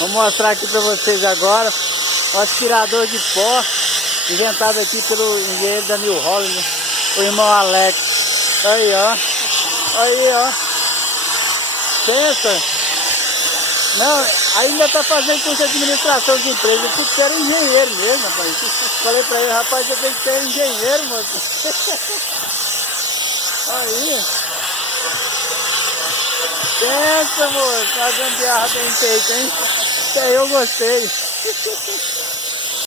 Vou mostrar aqui para vocês agora o aspirador de pó inventado aqui pelo engenheiro da New Holland, o irmão Alex. Aí, ó. Aí, ó. Pensa. Não, ainda tá fazendo curso de administração de empresa. Eu que era engenheiro mesmo, rapaz. Falei pra ele, rapaz, você tem que ser engenheiro, moço. Aí. Pensa, moço. A gambiarra bem feita, hein? Até eu gostei.